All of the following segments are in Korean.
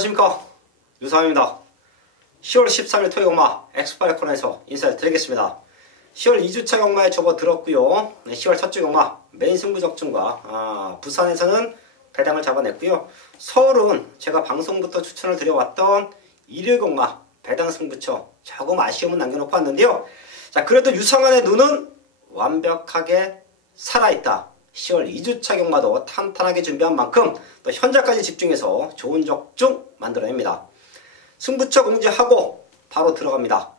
안녕하십니까, 유상입니다. 10월 13일 토요일 경마 엑스파일 코너에서 인사드리겠습니다. 10월 2주차 경마에 접어들었고요. 10월 첫째 경마 메인 승부 적중과 부산에서는 배당을 잡아냈고요. 서울은 제가 방송부터 추천을 드려왔던 일요일 경마 배당 승부처 조금 아쉬움은 남겨놓고 왔는데요. 자, 그래도 유상한의 눈은 완벽하게 살아있다. 10월 2주차 경마도 탄탄하게 준비한 만큼 또 현장까지 집중해서 좋은 적중 만들어냅니다. 승부처 공지하고 바로 들어갑니다.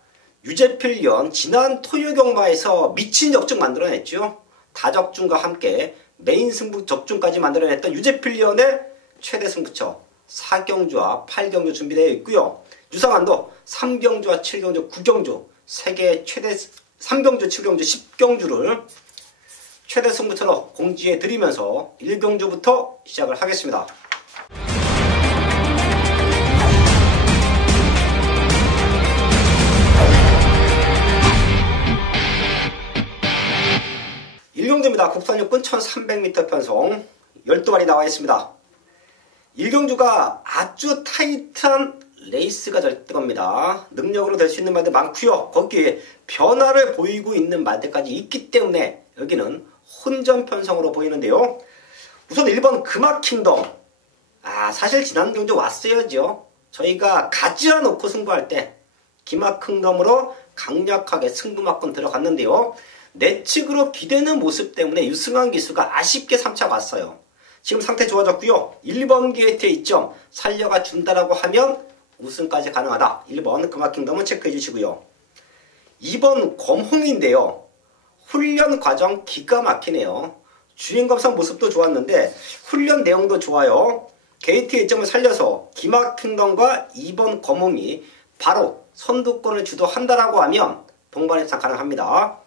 유재필련 지난 토요 경마에서 미친 적중 만들어냈죠. 다적중과 함께 메인 승부 적중까지 만들어냈던 유재필련의 최대 승부처 4경주와 8경주 준비되어 있고요. 유상한도 3경주와 7경주, 9경주 3개의 최대 3경주, 7경주, 10경주를 최대 승부처로 공지해 드리면서 1경주부터 시작을 하겠습니다. 일경주입니다. 국산 육군 1300m 편성 12마리 나와 있습니다. 1경주가 아주 타이트한 레이스가 절대겁니다. 능력으로 될 수 있는 말들 많고요. 거기에 변화를 보이고 있는 말들까지 있기 때문에 여기는 혼전 편성으로 보이는데요. 우선 1번 금화킹덤. 사실 지난 경주 왔어야죠. 저희가 가지라 놓고 승부할 때 금화킹덤으로 강력하게 승부만큼 들어갔는데요. 내측으로 기대는 모습 때문에 유승환 기수가 아쉽게 3차 왔어요. 지금 상태 좋아졌고요. 1번 게이트의 이점 살려가 준다라고 하면 우승까지 가능하다. 1번 금화킹덤은 체크해 주시고요. 2번 검홍인데요. 훈련 과정 기가 막히네요. 주행검사 모습도 좋았는데 훈련 내용도 좋아요. 게이트의 이점을 살려서 금화킹덤과 2번 검홍이 바로 선두권을 주도한다라고 하면 동반 입상 가능합니다.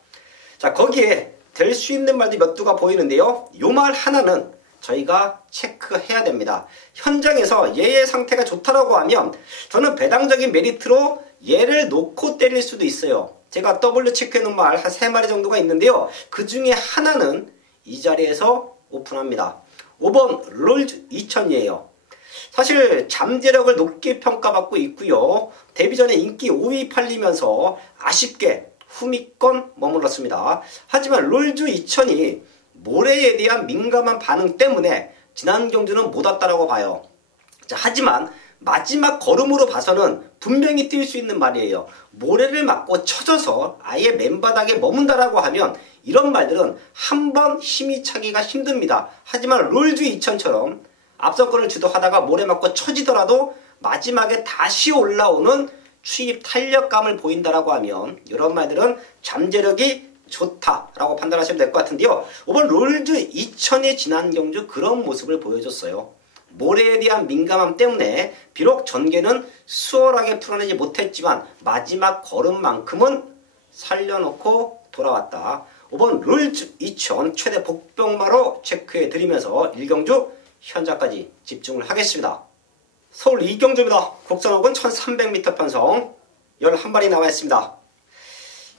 자, 거기에 될 수 있는 말들이 몇 두가 보이는데요. 요 말 하나는 저희가 체크해야 됩니다. 현장에서 얘의 상태가 좋다라고 하면 저는 배당적인 메리트로 얘를 놓고 때릴 수도 있어요. 제가 W 체크해 놓은 말 한 3마리 정도가 있는데요. 그 중에 하나는 이 자리에서 오픈합니다. 5번 롤즈 2000이에요. 사실 잠재력을 높게 평가받고 있고요. 데뷔 전에 인기 5위 팔리면서 아쉽게 후미권 머물렀습니다. 하지만 롤즈 2000이 모래에 대한 민감한 반응 때문에 지난 경주는 못 왔다라고 봐요. 자, 하지만 마지막 걸음으로 봐서는 분명히 뛸 수 있는 말이에요. 모래를 맞고 쳐져서 아예 맨바닥에 머문다라고 하면 이런 말들은 한 번 힘이 차기가 힘듭니다. 하지만 롤즈 2000처럼 앞선권을 주도하다가 모래 맞고 쳐지더라도 마지막에 다시 올라오는 추입 탄력감을 보인다라고 하면 이런 말들은 잠재력이 좋다라고 판단하시면 될 것 같은데요. 5번 롤즈 2000의 지난 경주 그런 모습을 보여줬어요. 모래에 대한 민감함 때문에 비록 전개는 수월하게 풀어내지 못했지만 마지막 걸음만큼은 살려놓고 돌아왔다. 5번 롤즈 2000 최대 복병마로 체크해 드리면서 1경주 현장까지 집중을 하겠습니다. 서울 2경주입니다. 국산옥은 1300m 편성 11마리 나와 있습니다.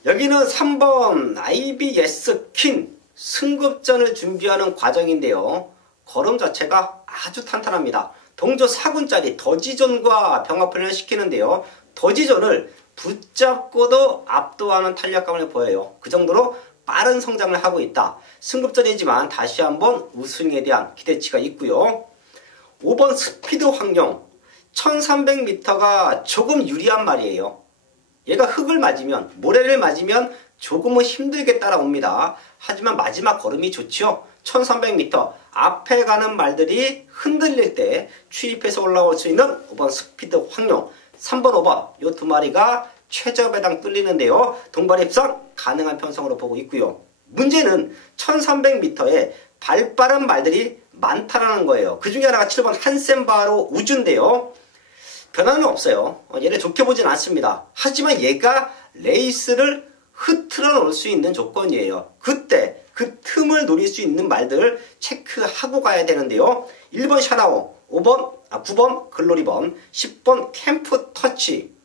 여기는 3번 IBS 퀸 승급전을 준비하는 과정인데요. 걸음 자체가 아주 탄탄합니다. 동조 4군짜리 더지존과 병합훈련을 시키는데요. 더지존을 붙잡고도 압도하는 탄력감을 보여요. 그 정도로 빠른 성장을 하고 있다. 승급전이지만 다시 한번 우승에 대한 기대치가 있고요. 5번 스피드 황룡 1300m가 조금 유리한 말이에요. 얘가 흙을 맞으면 모래를 맞으면 조금은 힘들게 따라옵니다. 하지만 마지막 걸음이 좋죠. 1300m 앞에 가는 말들이 흔들릴 때 추입해서 올라올 수 있는 5번 스피드 황룡 3번 5번 요 두 마리가 최저 배당 뚫리는데요. 동반 입상 가능한 편성으로 보고 있고요. 문제는 1300m에 발빠른 말들이 많다라는 거예요. 그 중에 하나가 7번 한센바로 우주인데요. 변화는 없어요. 얘를 좋게 보진 않습니다. 하지만 얘가 레이스를 흐트러 놓을 수 있는 조건이에요. 그때 그 틈을 노릴 수 있는 말들 체크하고 가야 되는데요. 1번 샤나오, 9번 글로리번, 10번 캠프 터치.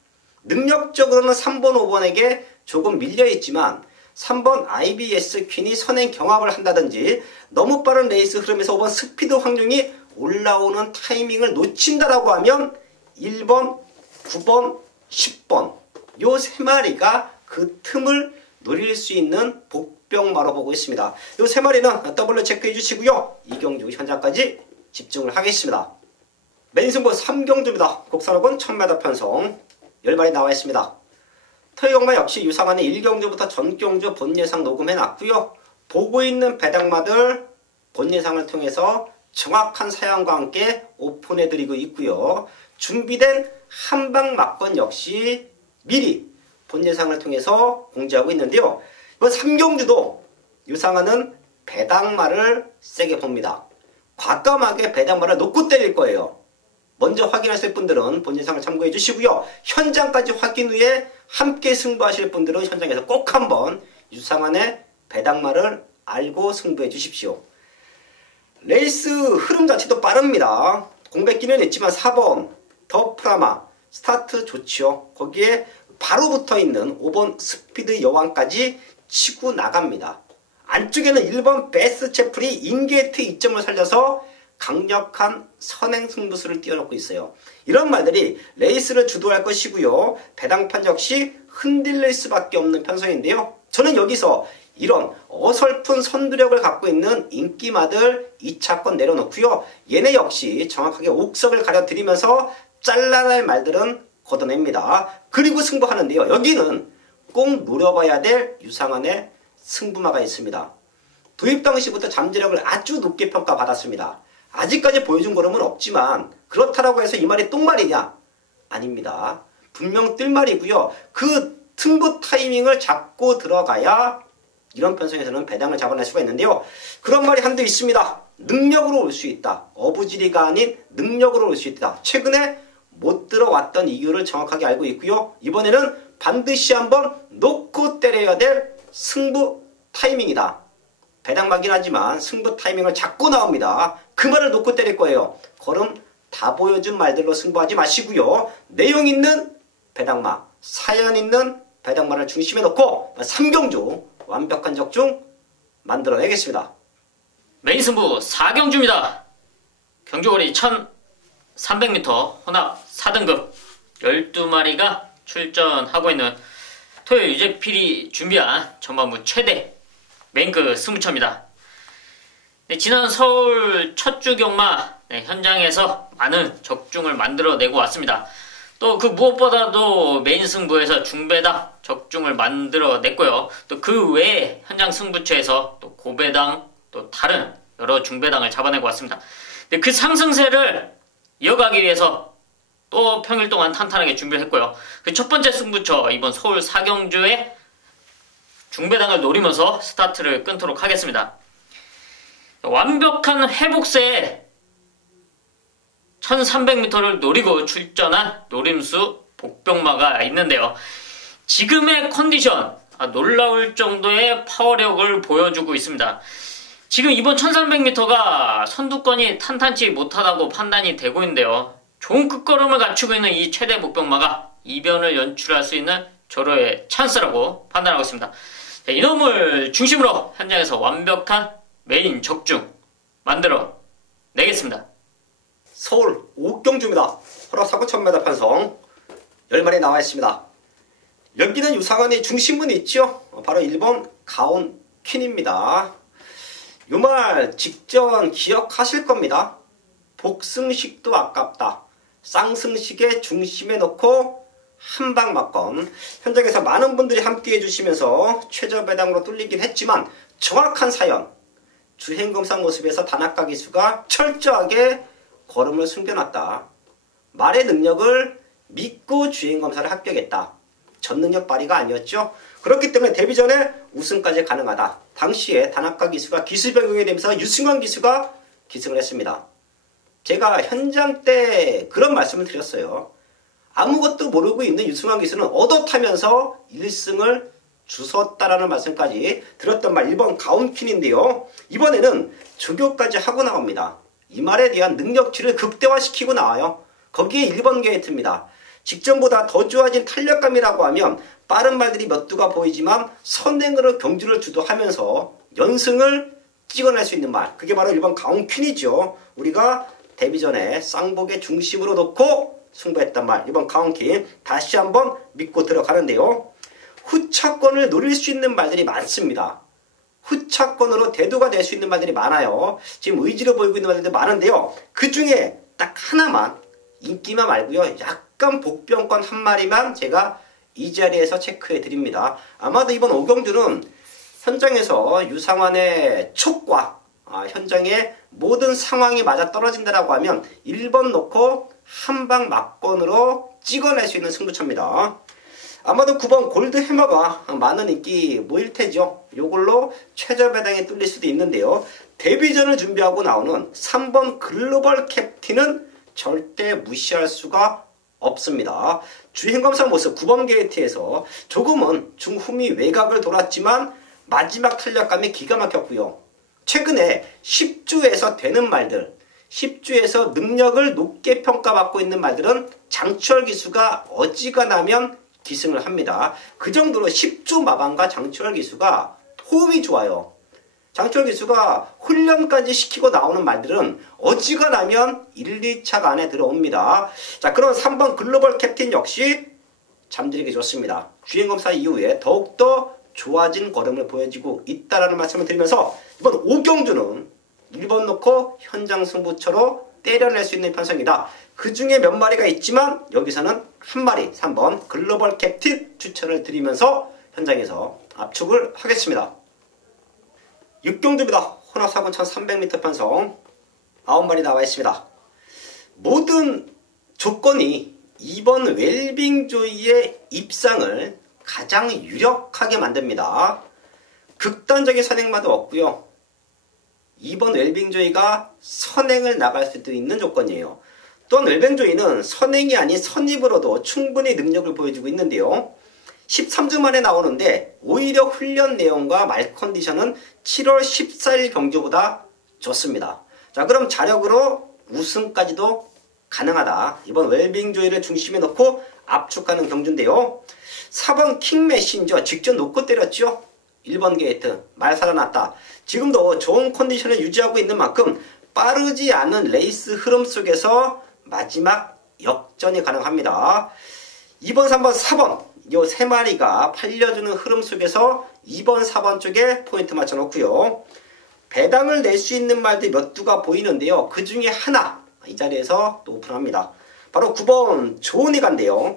능력적으로는 3번, 5번에게 조금 밀려있지만 3번 IBS 퀸이 선행 경합을 한다든지 너무 빠른 레이스 흐름에서 5번 스피드 황룡이 올라오는 타이밍을 놓친다라고 하면 1번, 9번, 10번 요 세 마리가 그 틈을 노릴 수 있는 복병마로 보고 있습니다. 요 세 마리는 더블로 체크해 주시고요. 이경주 현장까지 집중을 하겠습니다. 메인 승부 3경주입니다. 국산호군 1000m 편성 10마리 나와 있습니다. 토요일경마 역시 유상한의 1경주부터 전경주 본예상 녹음해놨고요. 보고 있는 배당마들 본예상을 통해서 정확한 사양과 함께 오픈해드리고 있고요. 준비된 한방 막건 역시 미리 본예상을 통해서 공지하고 있는데요. 이번 3경주도 유상한은 배당마를 세게 봅니다. 과감하게 배당마를 놓고 때릴 거예요. 먼저 확인하실 분들은 본예상을 참고해 주시고요. 현장까지 확인 후에 함께 승부하실 분들은 현장에서 꼭 한번 유상한의 배당마를 알고 승부해 주십시오. 레이스 흐름 자체도 빠릅니다. 공백기는 있지만 4번 더 프라마 스타트 좋지요. 거기에 바로 붙어있는 5번 스피드 여왕까지 치고 나갑니다. 안쪽에는 1번 베스 채플이 인게이트 이점을 살려서 강력한 선행 승부수를 띄워놓고 있어요. 이런 말들이 레이스를 주도할 것이고요. 배당판 역시 흔들릴 수밖에 없는 편성인데요. 저는 여기서 이런 어설픈 선두력을 갖고 있는 인기마들 2차권 내려놓고요. 얘네 역시 정확하게 옥석을 가려드리면서 잘라낼 말들은 걷어냅니다. 그리고 승부하는데요. 여기는 꼭 노려봐야 될 유상한의 승부마가 있습니다. 도입 당시부터 잠재력을 아주 높게 평가받았습니다. 아직까지 보여준 걸음은 없지만 그렇다라고 해서 이 말이 똥말이냐? 아닙니다. 분명 뜰말이고요. 그 승부 타이밍을 잡고 들어가야 이런 편성에서는 배당을 잡아낼 수가 있는데요. 그런 말이 한두 있습니다. 능력으로 올 수 있다. 어부지리가 아닌 능력으로 올 수 있다. 최근에 못 들어왔던 이유를 정확하게 알고 있고요. 이번에는 반드시 한번 놓고 때려야 될 승부 타이밍이다. 배당마긴 하지만 승부 타이밍을 잡고 나옵니다. 그 말을 놓고 때릴 거예요. 걸음 다 보여준 말들로 승부하지 마시고요. 내용 있는 배당마, 사연 있는 배당마를 중심에 놓고 3경주 완벽한 적중 만들어내겠습니다. 메인 승부 4경주입니다. 경주거리 1300m 혼합 4등급 12마리가 출전하고 있는 토요일 유재필이 준비한 전반부 최대 메인급 승부처입니다. 네, 지난 서울 첫 주 경마 현장에서 많은 적중을 만들어내고 왔습니다. 또 그 무엇보다도 메인 승부에서 중배당 적중을 만들어냈고요. 또 그 외에 현장 승부처에서 또 고배당 또 다른 여러 중배당을 잡아내고 왔습니다. 근데 그 상승세를 이어가기 위해서 또 평일 동안 탄탄하게 준비를 했고요. 그 첫 번째 승부처 이번 서울 4경주에 중배당을 노리면서 스타트를 끊도록 하겠습니다. 완벽한 회복세에 1300m를 노리고 출전한 노림수 복병마가 있는데요. 지금의 컨디션 놀라울 정도의 파워력을 보여주고 있습니다. 지금 이번 1300m가 선두권이 탄탄치 못하다고 판단이 되고 있는데요. 좋은 끝걸음을 갖추고 있는 이 최대 복병마가 이변을 연출할 수 있는 절호의 찬스라고 판단하고 있습니다. 자, 이놈을 중심으로 현장에서 완벽한 메인 적중 만들어 내겠습니다. 서울 5경주입니다. 호락사고 1000m 편성 10마리 나와 있습니다. 여기는 유상한의 중심문이 있죠. 바로 1번 가온 퀸입니다. 이 말 직전 기억하실 겁니다. 복승식도 아깝다. 쌍승식의 중심에 놓고 한방 막건. 현장에서 많은 분들이 함께 해주시면서 최저배당으로 뚫리긴 했지만 정확한 사연, 주행검사 모습에서 단학가 기수가 철저하게 걸음을 숨겨놨다. 말의 능력을 믿고 주행검사를 합격했다. 전능력 발휘가 아니었죠. 그렇기 때문에 데뷔전에 우승까지 가능하다. 당시에 단학가 기수가 기수 변경이 되면서 유승환 기수가 기승을 했습니다. 제가 현장 때 그런 말씀을 드렸어요. 아무것도 모르고 있는 유승환 기수는 얻어타면서 1승을 주웠다라는 말씀까지 들었던 말 1번 가온퀸인데요. 이번에는 조교까지 하고 나옵니다. 이 말에 대한 능력치를 극대화시키고 나와요. 거기에 1번 게이트입니다. 직전보다 더 좋아진 탄력감이라고 하면 빠른 말들이 몇 두가 보이지만 선행으로 경주를 주도하면서 연승을 찍어낼 수 있는 말. 그게 바로 1번 가온퀸이죠. 우리가 데뷔전에 쌍복의 중심으로 놓고 승부했단 말. 이번 카운팅 다시 한번 믿고 들어가는데요. 후차권을 노릴 수 있는 말들이 많습니다. 후차권으로 대두가 될 수 있는 말들이 많아요. 지금 의지를 보이고 있는 말들도 많은데요. 그 중에 딱 하나만, 인기만 말고요, 약간 복병권 한 마리만 제가 이 자리에서 체크해 드립니다. 아마도 이번 오경주는 현장에서 유상환의 촉과 현장의 모든 상황이 맞아 떨어진다라고 하면 1번 놓고 한방 막권으로 찍어낼 수 있는 승부처입니다. 아마도 9번 골드 해머가 많은 인기 모일 테죠. 요걸로 최저 배당이 뚫릴 수도 있는데요. 데뷔전을 준비하고 나오는 3번 글로벌 캡틴은 절대 무시할 수가 없습니다. 주행검사 모습 9번 게이트에서 조금은 중후미 외곽을 돌았지만 마지막 탄력감이 기가 막혔고요. 최근에 10주에서 되는 말들, 10주에서 능력을 높게 평가받고 있는 말들은 장추월 기수가 어지간하면 기승을 합니다. 그 정도로 10주 마방과 장추월 기수가 호흡이 좋아요. 장추월 기수가 훈련까지 시키고 나오는 말들은 어지간하면 1, 2차가 안에 들어옵니다. 자, 그런 3번 글로벌 캡틴 역시 잠들이기 좋습니다. 주행검사 이후에 더욱더 좋아진 걸음을 보여주고 있다라는 말씀을 드리면서 이번 오경주는 1번 놓고 현장 승부처로 때려낼 수 있는 편성이다. 그 중에 몇 마리가 있지만 여기서는 한 마리 3번 글로벌 캡틴 추천을 드리면서 현장에서 압축을 하겠습니다. 6경주입니다. 혼합 4군 1300m 편성 9마리 나와 있습니다. 모든 조건이 2번 웰빙조이의 입상을 가장 유력하게 만듭니다. 극단적인 선행마도 없고요. 2번 웰빙조이가 선행을 나갈 수도 있는 조건이에요. 또한 웰빙조이는 선행이 아닌 선입으로도 충분히 능력을 보여주고 있는데요. 13주 만에 나오는데 오히려 훈련 내용과 말 컨디션은 7월 14일 경주보다 좋습니다. 자, 그럼 자력으로 우승까지도 가능하다. 이번 웰빙조이를 중심에 놓고 압축하는 경주인데요. 4번 킹메신저 직전 놓고 때렸죠. 1번 게이트 말 살아났다. 지금도 좋은 컨디션을 유지하고 있는 만큼 빠르지 않은 레이스 흐름 속에서 마지막 역전이 가능합니다. 2번, 3번, 4번 요 세 마리가 팔려주는 흐름 속에서 2번, 4번 쪽에 포인트 맞춰놓고요. 배당을 낼 수 있는 말들 몇 두가 보이는데요. 그 중에 하나 이 자리에서 또 오픈합니다. 바로 9번 조은이간데요.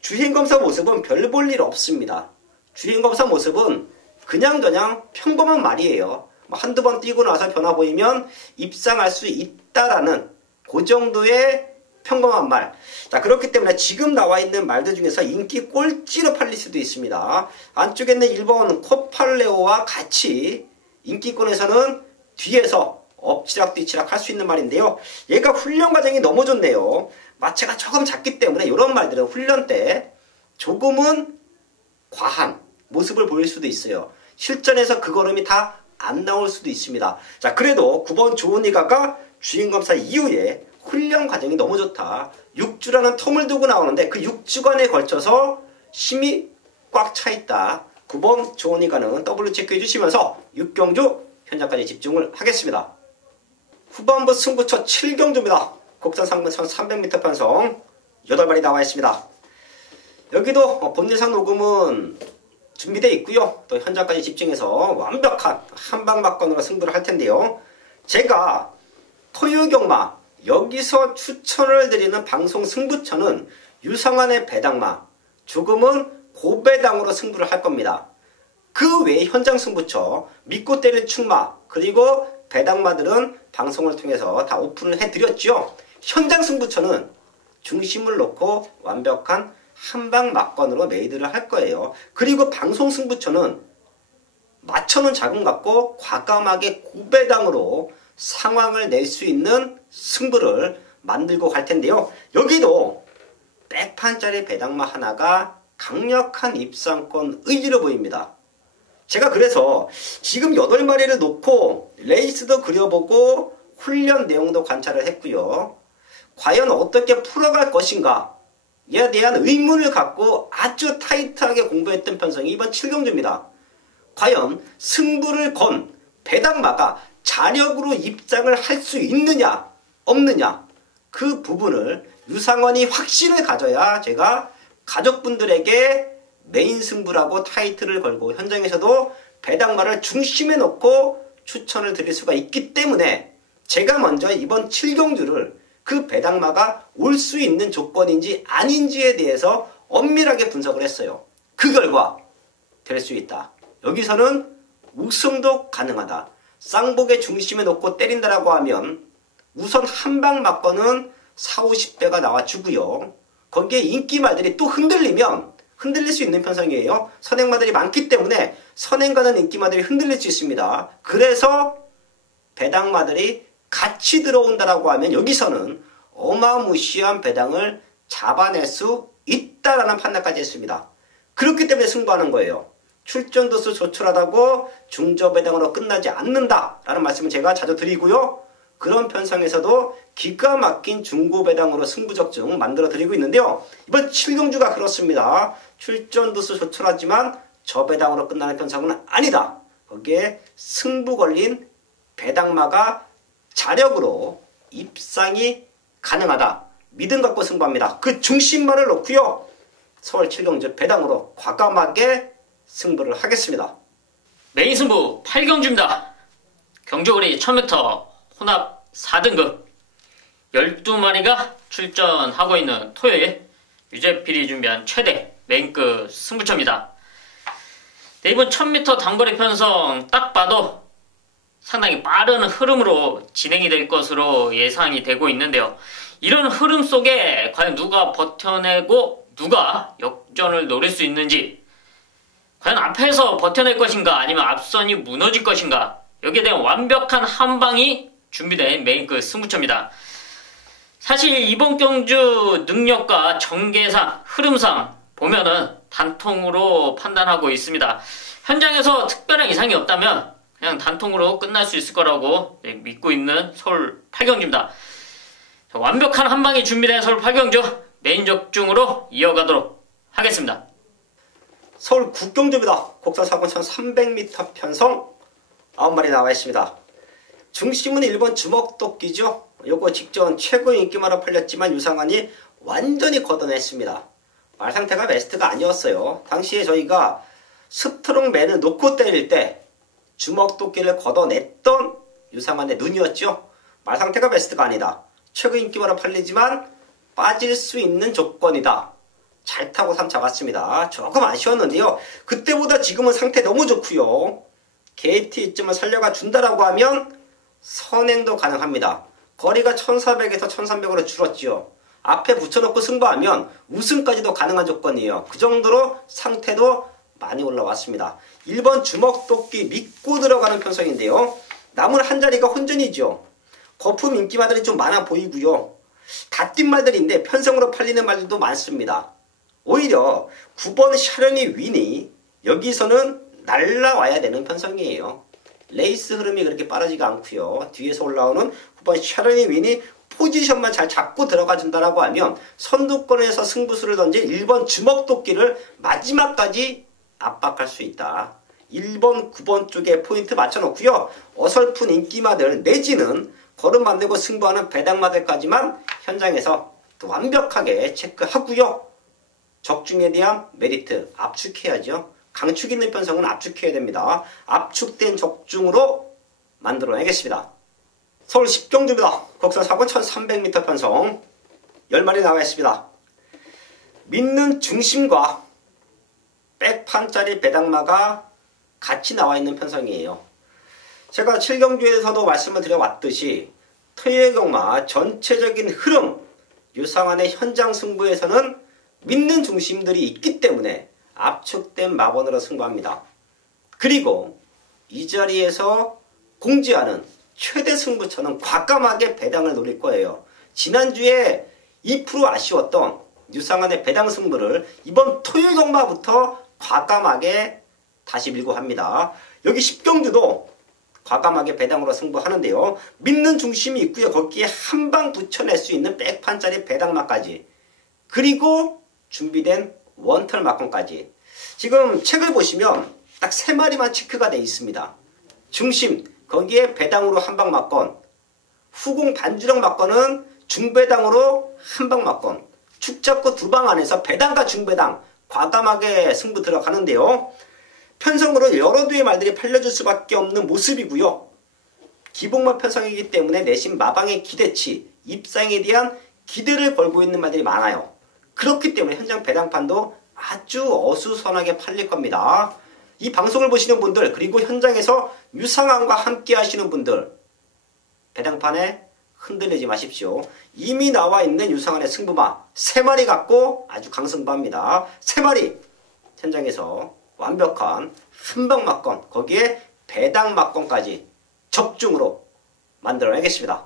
주행검사 모습은 별 볼 일 없습니다. 주행검사 모습은 그냥저냥 평범한 말이에요. 한두 번 뛰고 나서 변화 보이면 입상할 수 있다라는 그 정도의 평범한 말. 자, 그렇기 때문에 지금 나와 있는 말들 중에서 인기 꼴찌로 팔릴 수도 있습니다. 안쪽에 있는 1번 코팔레오와 같이 인기권에서는 뒤에서 엎치락뒤치락 할 수 있는 말인데요. 얘가 훈련 과정이 너무 좋네요. 마체가 조금 작기 때문에 이런 말들은 훈련 때 조금은 과한 모습을 보일 수도 있어요. 실전에서 그 걸음이 다 안 나올 수도 있습니다. 자, 그래도 9번 조은이가가 주행검사 이후에 훈련 과정이 너무 좋다. 6주라는 텀을 두고 나오는데 그 6주간에 걸쳐서 힘이 꽉 차 있다. 9번 조은이가는 더블로 체크해 주시면서 6경주 현장까지 집중을 하겠습니다. 후반부 승부처 7경주입니다. 국산 상금 1300m 편성 8마리 나와 있습니다. 여기도 본대상 녹음은 준비되어 있고요. 또 현장까지 집중해서 완벽한 한방막건으로 승부를 할 텐데요. 제가 토요경마 여기서 추천을 드리는 방송 승부처는 유상환의 배당마, 조금은 고배당으로 승부를 할 겁니다. 그 외에 현장 승부처, 믿고 때릴 축마, 그리고 배당마들은 방송을 통해서 다 오픈을 해드렸죠. 현장 승부처는 중심을 놓고 완벽한 한방 막건으로 메이드를 할 거예요. 그리고 방송 승부처는 맞춰놓은 자금 갖고 과감하게 고배당으로 상황을 낼 수 있는 승부를 만들고 갈 텐데요. 여기도 백판짜리 배당마 하나가 강력한 입상권 의지로 보입니다. 제가 그래서 지금 8마리를 놓고 레이스도 그려보고 훈련 내용도 관찰을 했고요. 과연 어떻게 풀어갈 것인가 에 대한 의문을 갖고 아주 타이트하게 공부했던 편성이 이번 7경주입니다. 과연 승부를 건 배당마가 자력으로 입장을 할 수 있느냐 없느냐 그 부분을 유상원이 확신을 가져야 제가 가족분들에게 메인 승부라고 타이틀을 걸고 현장에서도 배당마를 중심에 놓고 추천을 드릴 수가 있기 때문에 제가 먼저 이번 7경주를 그 배당마가 올 수 있는 조건인지 아닌지에 대해서 엄밀하게 분석을 했어요. 그 결과 될 수 있다. 여기서는 우승도 가능하다. 쌍복의 중심에 놓고 때린다라고 하면 우선 한방 맞고는 40, 50배가 나와주고요. 거기에 인기마들이 또 흔들리면 흔들릴 수 있는 편성이에요. 선행마들이 많기 때문에 선행가는 인기마들이 흔들릴 수 있습니다. 그래서 배당마들이 같이 들어온다라고 하면 여기서는 어마무시한 배당을 잡아낼 수 있다라는 판단까지 했습니다. 그렇기 때문에 승부하는 거예요. 출전도수 조촐하다고 중저배당으로 끝나지 않는다라는 말씀을 제가 자주 드리고요. 그런 편성에서도 기가 막힌 중고배당으로 승부적중 만들어 드리고 있는데요. 이번 7경주가 그렇습니다. 출전도수 조촐하지만 저배당으로 끝나는 편성은 아니다. 거기에 승부 걸린 배당마가 자력으로 입상이 가능하다. 믿음 갖고 승부합니다. 그 중심만을 놓고요. 서울 7경주 배당으로 과감하게 승부를 하겠습니다. 메인 승부 8경주입니다. 경주거리 1000m 혼합 4등급 12마리가 출전하고 있는 토요일 유재필이 준비한 최대 메인급 승부처입니다. 네, 이번 1000m 단거리 편성 딱 봐도 상당히 빠른 흐름으로 진행이 될 것으로 예상이 되고 있는데요. 이런 흐름 속에 과연 누가 버텨내고 누가 역전을 노릴 수 있는지, 과연 앞에서 버텨낼 것인가 아니면 앞선이 무너질 것인가, 여기에 대한 완벽한 한방이 준비된 메인급 승부처입니다. 사실 이번 경주 능력과 전개상, 흐름상 보면은 단통으로 판단하고 있습니다. 현장에서 특별한 이상이 없다면 그냥 단통으로 끝날 수 있을 거라고 믿고 있는 서울 8경주입니다. 완벽한 한방이 준비된 서울 8경주 메인 적중으로 이어가도록 하겠습니다. 서울 9경주입니다. 곡선 4번 1300m 편성 9마리 나와 있습니다. 중심은 1번 주먹도끼죠. 요거 직전 최고 인기마로 팔렸지만 유상환이 완전히 걷어냈습니다. 말 상태가 베스트가 아니었어요. 당시에 저희가 스트롱맨을 놓고 때릴 때 주먹도끼를 걷어냈던 유상환의 눈이었죠. 말 상태가 베스트가 아니다. 최고 인기마로 팔리지만 빠질 수 있는 조건이다. 잘 타고 3 잡았습니다. 조금 아쉬웠는데요. 그때보다 지금은 상태 너무 좋고요. 게이트 이쯤을 살려가 준다라고 하면 선행도 가능합니다. 거리가 1400에서 1300으로 줄었지요. 앞에 붙여놓고 승부하면 우승까지도 가능한 조건이에요. 그 정도로 상태도 많이 올라왔습니다. 1번 주먹도끼 믿고 들어가는 편성인데요. 남은 한 자리가 혼전이죠. 거품 인기마들이 좀 많아 보이고요. 다 뛴 말들인데 편성으로 팔리는 말들도 많습니다. 오히려 9번 샤르니 윈이 여기서는 날라와야 되는 편성이에요. 레이스 흐름이 그렇게 빠르지가 않고요. 뒤에서 올라오는 9번 샤르니 윈이 포지션만 잘 잡고 들어가 준다라고 하면 선두권에서 승부수를 던진 1번 주먹도끼를 마지막까지 압박할 수 있다. 1번, 9번 쪽에 포인트 맞춰놓고요. 어설픈 인기마들 내지는 걸음 만들고 승부하는 배당마들까지만 현장에서 또 완벽하게 체크하고요. 적중에 대한 메리트 압축해야죠. 강축 있는 편성은 압축해야 됩니다. 압축된 적중으로 만들어내겠습니다. 서울 10경주입니다. 곡선 4번 1300m 편성 10마리 나와 있습니다. 믿는 중심과 백판짜리 배당마가 같이 나와 있는 편성이에요. 제가 7경주에서도 말씀을 드려왔듯이 토요일 경마 전체적인 흐름, 유상환의 현장 승부에서는 믿는 중심들이 있기 때문에 압축된 마번으로 승부합니다. 그리고 이 자리에서 공지하는 최대 승부처는 과감하게 배당을 노릴 거예요. 지난주에 2% 아쉬웠던 유상환의 배당 승부를 이번 토요일 경마부터 과감하게 다시 밀고 합니다. 여기 10경주도 과감하게 배당으로 승부하는데요. 믿는 중심이 있고요. 거기에 한 방 붙여낼 수 있는 백판짜리 배당마까지, 그리고 준비된 원털 막건까지. 지금 책을 보시면 딱 3마리만 체크가 되어 있습니다. 중심, 거기에 배당으로 한 방 막건, 후공 반주력 막건은 중배당으로 한방 맞건 축잡고 두 방 안에서 배당과 중배당 과감하게 승부 들어가는데요. 편성으로 여러 두의 말들이 팔려줄 수밖에 없는 모습이고요. 기복마 편성이기 때문에 내심 마방의 기대치, 입상에 대한 기대를 걸고 있는 말들이 많아요. 그렇기 때문에 현장 배당판도 아주 어수선하게 팔릴 겁니다. 이 방송을 보시는 분들, 그리고 현장에서 유상황과 함께 하시는 분들, 배당판에 흔들리지 마십시오. 이미 나와 있는 유상한의 승부마 3마리 갖고 아주 강승부합니다. 3마리 현장에서 완벽한 한방 막건, 거기에 배당 막건까지 적중으로 만들어내겠습니다.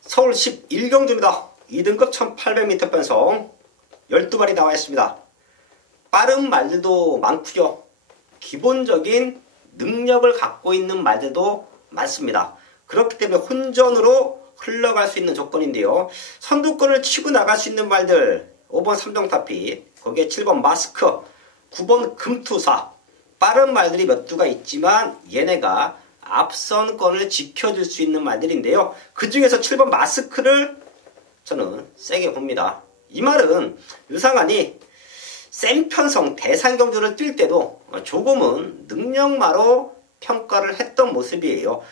서울 11경주입니다. 2등급 1800m 편성 12마리 나와 있습니다. 빠른 말들도 많고요. 기본적인 능력을 갖고 있는 말들도 많습니다. 그렇기 때문에 혼전으로 흘러갈 수 있는 조건인데요. 선두권을 치고 나갈 수 있는 말들 5번 삼정타피, 거기에 7번 마스크, 9번 금투사, 빠른 말들이 몇 두가 있지만 얘네가 앞선권을 지켜줄 수 있는 말들인데요. 그 중에서 7번 마스크를 저는 세게 봅니다. 이 말은 유상한이 센 편성 대상경주를 뛸 때도 조금은 능력마로 평가를 했던 모습이에요.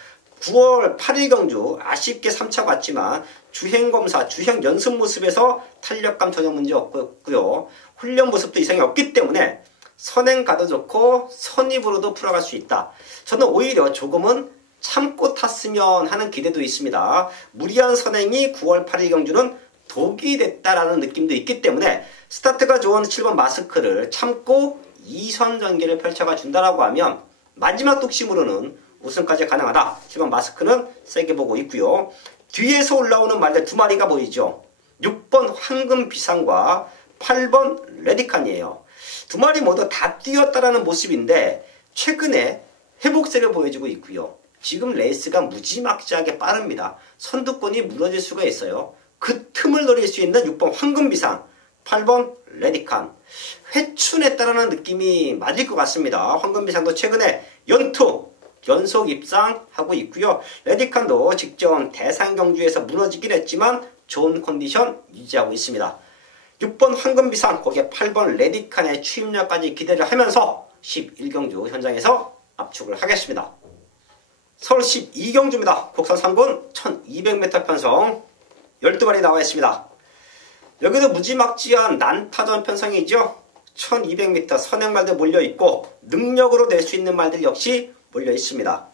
9월 8일 경주 아쉽게 3차 갔지만 주행검사, 주행연습 모습에서 탄력감 전혀 문제 없고요. 훈련 모습도 이상이 없기 때문에 선행 가도 좋고 선입으로도 풀어갈 수 있다. 저는 오히려 조금은 참고 탔으면 하는 기대도 있습니다. 무리한 선행이 9월 8일 경주는 독이 됐다라는 느낌도 있기 때문에 스타트가 좋은 7번 마스크를 참고 2선 전개를 펼쳐가 준다라고 하면 마지막 뚝심으로는 우승까지 가능하다. 7번 마스크는 세게 보고 있고요. 뒤에서 올라오는 말들 2마리가 보이죠. 6번 황금 비상과 8번 레디칸이에요. 2마리 모두 다 뛰었다라는 모습인데 최근에 회복세를 보여주고 있고요. 지금 레이스가 무지막지하게 빠릅니다. 선두권이 무너질 수가 있어요. 그 틈을 노릴 수 있는 6번 황금 비상, 8번 레디칸. 회춘했다라는 느낌이 맞을 것 같습니다. 황금 비상도 최근에 연속 입상하고 있고요. 레디칸도 직전 대상 경주에서 무너지긴 했지만 좋은 컨디션 유지하고 있습니다. 6번 황금비상, 거기에 8번 레디칸의 추임력까지 기대를 하면서 11경주 현장에서 압축을 하겠습니다. 서울 12경주입니다. 국산 3군 1200m 편성 12마리 나와 있습니다. 여기도 무지막지한 난타전 편성이죠. 1200m 선행말들 몰려있고 능력으로 낼 수 있는 말들 역시 몰려 있습니다.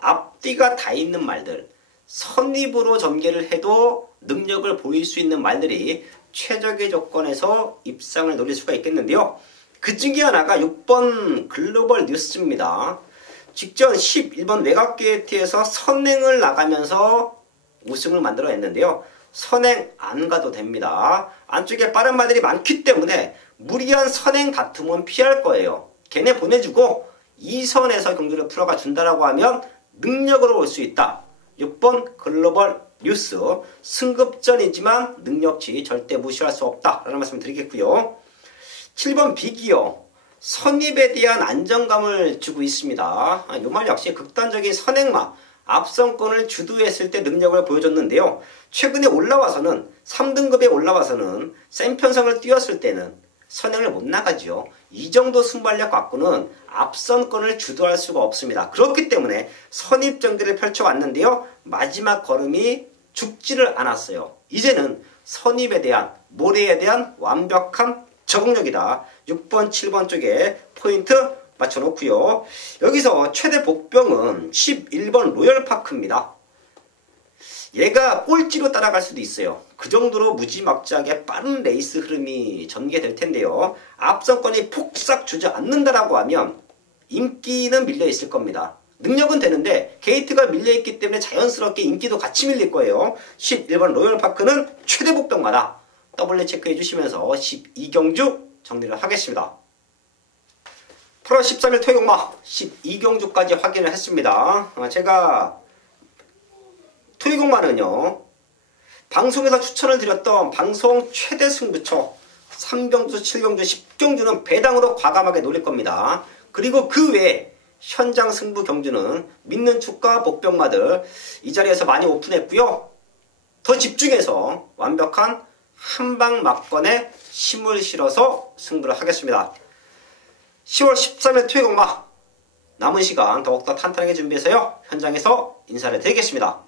앞뒤가 다 있는 말들, 선입으로 전개를 해도 능력을 보일 수 있는 말들이 최적의 조건에서 입상을 노릴 수가 있겠는데요. 그 중에 하나가 6번 글로벌 뉴스입니다. 직전 11번 외곽게이트에서 선행을 나가면서 우승을 만들어냈는데요. 선행 안 가도 됩니다. 안쪽에 빠른 말들이 많기 때문에 무리한 선행 다툼은 피할 거예요. 걔네 보내주고 2선에서 경주를 풀어가 준다라고 하면 능력으로 올 수 있다. 6번 글로벌 뉴스, 승급전이지만 능력치 절대 무시할 수 없다 라는 말씀 드리겠고요. 7번 비기어, 선입에 대한 안정감을 주고 있습니다. 이 말 역시 극단적인 선행마, 앞선권을 주도했을 때 능력을 보여줬는데요. 최근에 올라와서는 3등급에 올라와서는 센 편성을 뛰었을 때는 선행을 못 나가죠. 이 정도 순발력 갖고는 앞선권을 주도할 수가 없습니다. 그렇기 때문에 선입전개를 펼쳐왔는데요. 마지막 걸음이 죽지를 않았어요. 이제는 선입에 대한, 모래에 대한 완벽한 적응력이다. 6번, 7번 쪽에 포인트 맞춰놓고요. 여기서 최대 복병은 11번 로열파크입니다. 얘가 꼴찌로 따라갈 수도 있어요. 그 정도로 무지막지하게 빠른 레이스 흐름이 전개될 텐데요. 앞선권이 폭삭 주저앉는다라고 하면 인기는 밀려있을 겁니다. 능력은 되는데 게이트가 밀려있기 때문에 자연스럽게 인기도 같이 밀릴 거예요. 11번 로열파크는 최대 복병마다 더블 체크해 주시면서 12경주 정리를 하겠습니다. 8월 13일 토요일마 12경주까지 확인을 했습니다. 제가 토요일마는요, 방송에서 추천을 드렸던 방송 최대 승부처 3경주, 7경주, 10경주는 배당으로 과감하게 노릴 겁니다. 그리고 그 외에 현장 승부 경주는 믿는 축과 복병마들 이 자리에서 많이 오픈했고요. 더 집중해서 완벽한 한방 막건에 힘을 실어서 승부를 하겠습니다. 10월 13일 토요일 공마 남은 시간 더욱더 탄탄하게 준비해서요 현장에서 인사를 드리겠습니다.